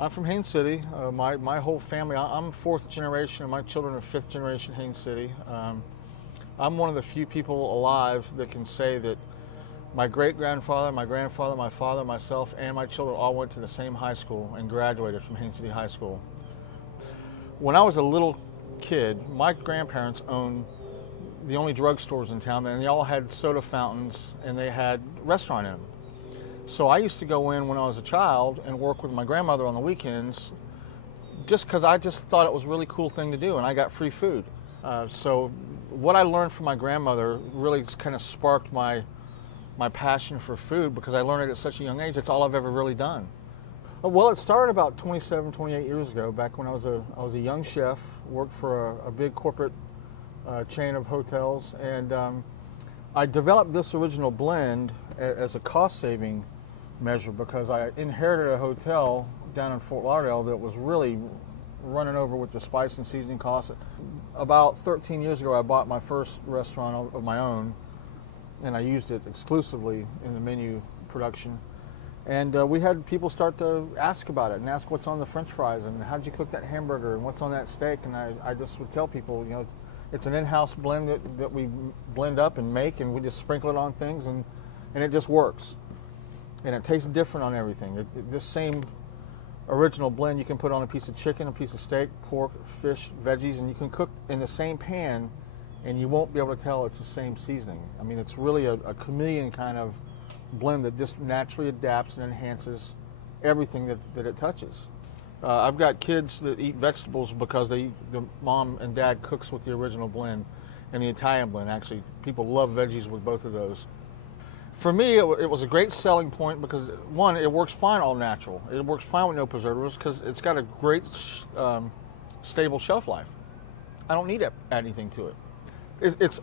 I'm from Haines City. My whole family, I'm fourth generation, and my children are fifth generation Haines City. I'm one of the few people alive that can say that my great-grandfather, my grandfather, my father, myself, and my children all went to the same high school and graduated from Haines City High School. When I was a little kid, my grandparents owned the only drugstores in town, and they all had soda fountains, and they had restaurant in them. So I used to go in when I was a child and work with my grandmother on the weekends just because I just thought it was a really cool thing to do, and I got free food. So what I learned from my grandmother really kind of sparked my passion for food because I learned it at such a young age. It's all I've ever really done. Well, it started about 27, 28 years ago, back when I was a young chef, worked for a big corporate chain of hotels, and I developed this original blend as a cost-saving measure because I inherited a hotel down in Fort Lauderdale that was really running over with the spice and seasoning costs. About 13 years ago, I bought my first restaurant of my own, and I used it exclusively in the menu production. And we had people start to ask about it and ask what's on the French fries and how'd you cook that hamburger and what's on that steak. And I just would tell people, it's an in-house blend that we blend up and make, and we just sprinkle it on things, and it just works. And it tastes different on everything. This same original blend you can put on a piece of chicken, a piece of steak, pork, fish, veggies, and you can cook in the same pan, and you won't be able to tell it's the same seasoning. I mean, it's really a chameleon kind of blend that just naturally adapts and enhances everything that it touches. I've got kids that eat vegetables because the mom and dad cooks with the original blend and the Italian blend. Actually, people love veggies with both of those. For me, it was a great selling point because, one, it works fine all natural. It works fine with no preservatives because it's got a great stable shelf life. I don't need to add anything to it.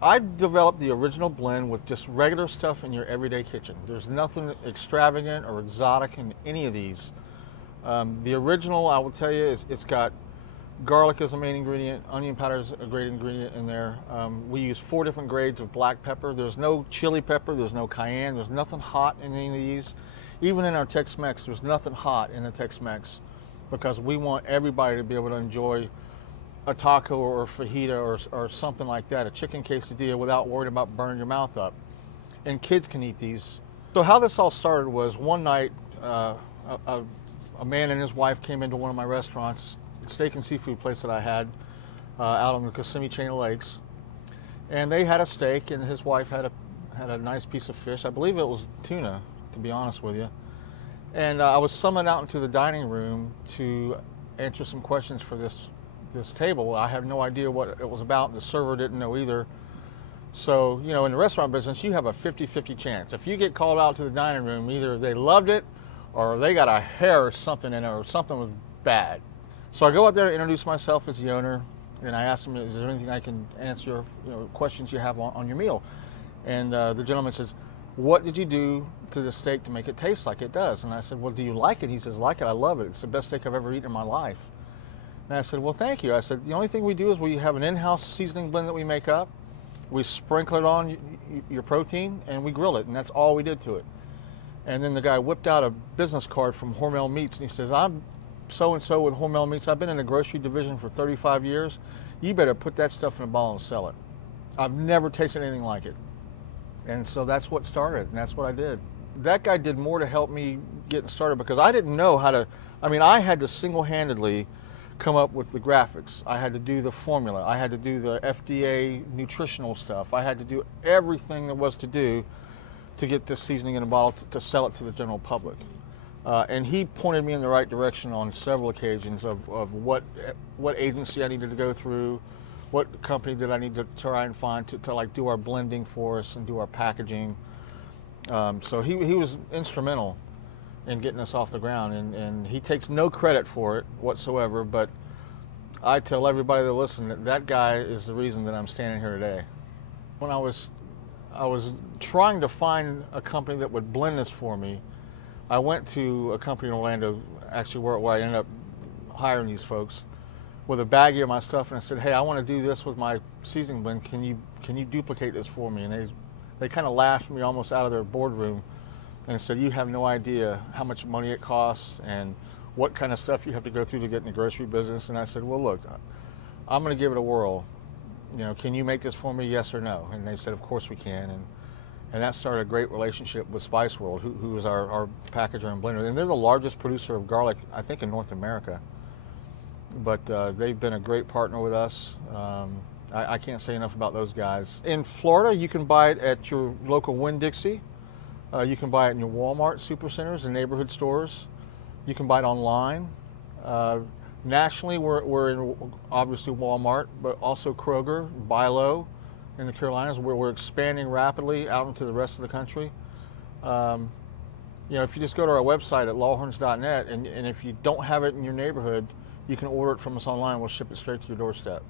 I developed the original blend with just regular stuff in your everyday kitchen. There's nothing extravagant or exotic in any of these. The original, I will tell you, it's got garlic as a main ingredient, onion powder is a great ingredient in there. We use 4 different grades of black pepper. There's no chili pepper, there's no cayenne, there's nothing hot in any of these. Even in our Tex-Mex, there's nothing hot in the Tex-Mex because we want everybody to be able to enjoy a taco or a fajita or something like that, a chicken quesadilla, without worrying about burning your mouth up. And kids can eat these. So how this all started was one night, a man and his wife came into one of my restaurants, steak and seafood place that I had out on the Kissimmee chain of lakes, and they had a steak, and his wife had a nice piece of fish. I believe it was tuna, to be honest with you. And I was summoned out into the dining room to answer some questions for this table. I had no idea what it was about. The server didn't know either. So, in the restaurant business, you have a 50-50 chance. If you get called out to the dining room, either they loved it or they got a hair or something in it or something was bad. So I go out there, introduce myself as the owner, and I ask them, is there anything I can answer, questions you have on your meal? And the gentleman says, what did you do to the steak to make it taste like it does? And I said, well, do you like it? He says, like it, I love it. It's the best steak I've ever eaten in my life. And I said, well, thank you. I said, the only thing we do is we have an in-house seasoning blend that we make up. We sprinkle it on your protein, and we grill it, and that's all we did to it. And then the guy whipped out a business card from Hormel Meats, and he says, I'm so-and-so with Hormel Meats. I've been in the grocery division for 35 years. You better put that stuff in a bottle and sell it. I've never tasted anything like it. And so that's what started, and that's what I did. That guy did more to help me get started because I didn't know how to, I had to single-handedly come up with the graphics. I had to do the formula. I had to do the FDA nutritional stuff. I had to do everything there was to do to get this seasoning in a bottle to sell it to the general public. And he pointed me in the right direction on several occasions of what agency I needed to go through, what company did I need to try and find to like do our blending for us and do our packaging. So he was instrumental in getting us off the ground, and he takes no credit for it whatsoever, but I tell everybody that listens that guy is the reason that I'm standing here today. When I was trying to find a company that would blend this for me, I went to a company in Orlando, actually where I ended up hiring these folks, with a baggie of my stuff, and I said, hey, I want to do this with my seasoning blend. Can you duplicate this for me? And they kind of laughed me almost out of their boardroom and said, you have no idea how much money it costs and what kind of stuff you have to go through to get in the grocery business. And I said, well, look, I'm going to give it a whirl. Can you make this for me, yes or no? And they said, of course we can. And that started a great relationship with Spice World, who is our packager and blender. And they're the largest producer of garlic, I think, in North America. But they've been a great partner with us. I can't say enough about those guys. In Florida, you can buy it at your local Winn-Dixie. You can buy it in your Walmart supercenters and neighborhood stores. You can buy it online. Nationally, we're in obviously Walmart, but also Kroger, Buy Low in the Carolinas, where we're expanding rapidly out into the rest of the country. If you just go to our website at lawhorns.net, and if you don't have it in your neighborhood, you can order it from us online. We'll ship it straight to your doorstep.